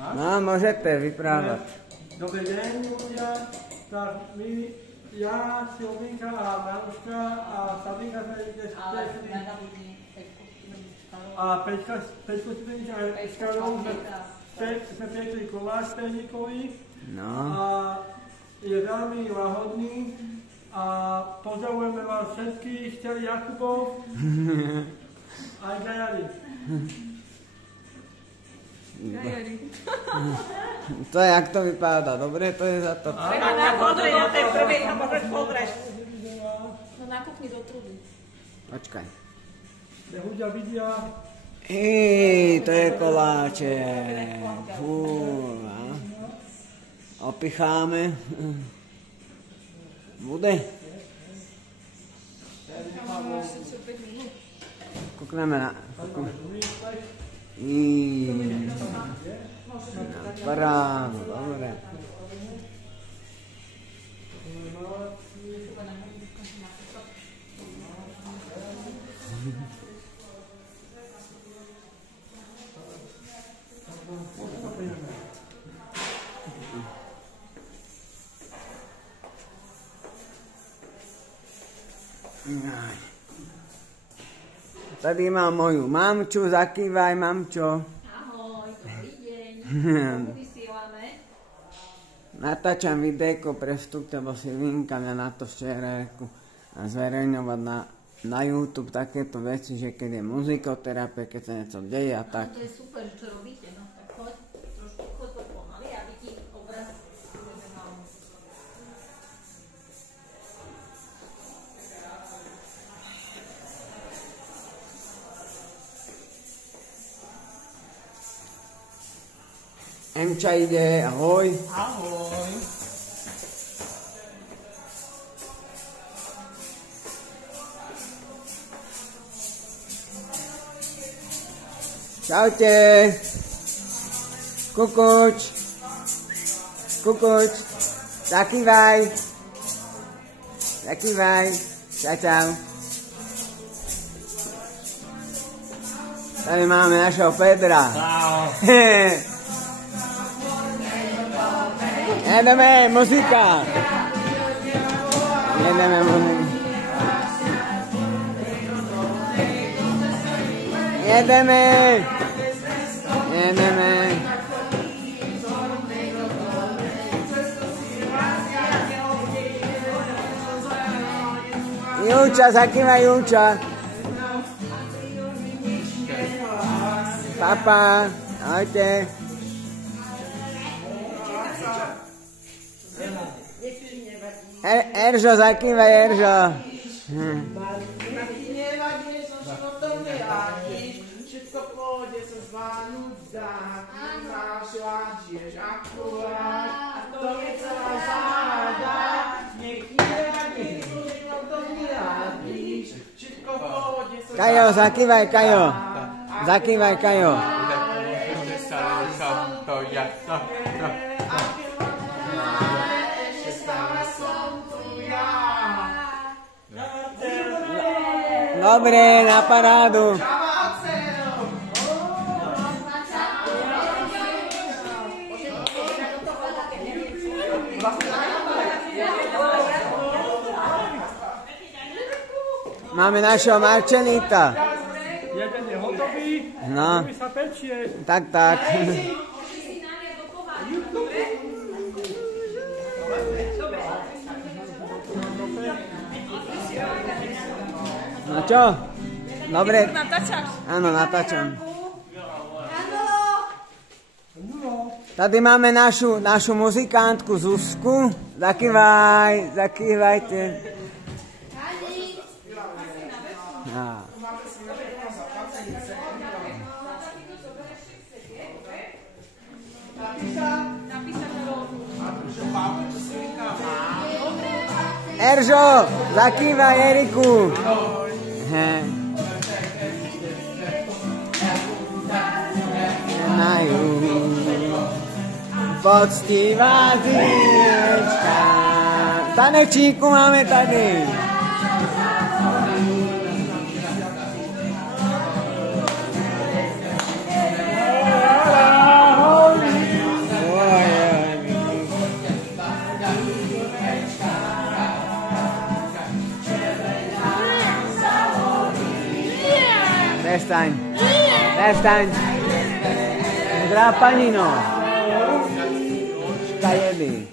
No, môžete vyprávať. Dobrý deň, ľudia. Tak ja, Silvinka a Maruška a Sabinka sa ide spečili. A Peťko Silvinka a Škarov sme piekli koláč Peňíkovi. No. A je veľmi lahodný. A pozdravujeme vás všetkých, Šteli Jakubov. Aj Gajari. To je, jak to vypadá, dobre, to je za to. Treba napodrieť na tej prvej a môžeš podrieť. No nakúkni do trudy. Počkaj. Nech ľudia vidia. To je koláče. Fúha. Opicháme. Bude? Kúkneme na... Paráno, dobre. Tady mám moju mamču, zakývaj mamčo. Ahoj, dobrý deň. Komu vysielame? Natáčam videjko pre vstup, lebo Silvinka mňa na to včera zverejňovať na YouTube takéto veci, že keď je muzikoterapia, keď sa niečo deje a tak. To je super, čo robíte, no tak choď, trošku choď to pomaly, aby ti obraz uvedomal. Emča ide, ahoj. Ahoj. Čaute. Kukuč. Kukuč. Zakývaj. Zakývaj. Čau, čau. Tady máme našeho Pedra. Čau. Jedeme, muzika. Jedeme, muzika. Jedeme. Jedeme. Júča, zakýva Júča. Papa, ahojte. Eržo, zakývaj Eržo. Ti nevadí, že som životom neradíš, všetko pôjde sa zvládnuť dá. Máš rád, žiješ akurát, a to je celá záhada. Nech ti nevadí, že životom neradíš, všetko pôjde sa zvládnuť dá. Kajo, zakývaj Kajo. Zakývaj Kajo. Dobre, na parádu. Máme našeho Marčelita. Jeden je hotový, No, druhý sa pečie. tak, tak. No čo? Dobre. Natáčaš? Áno, natáčam. Tady máme našu muzikantku Zuzku. Zakývaj, zakývajte. Á. Eržo, zakývaj Eriku. Majú poctivá zínečka. Tanečníku máme tady. Prestaň. Prestaň. Drápanino. Škajedy.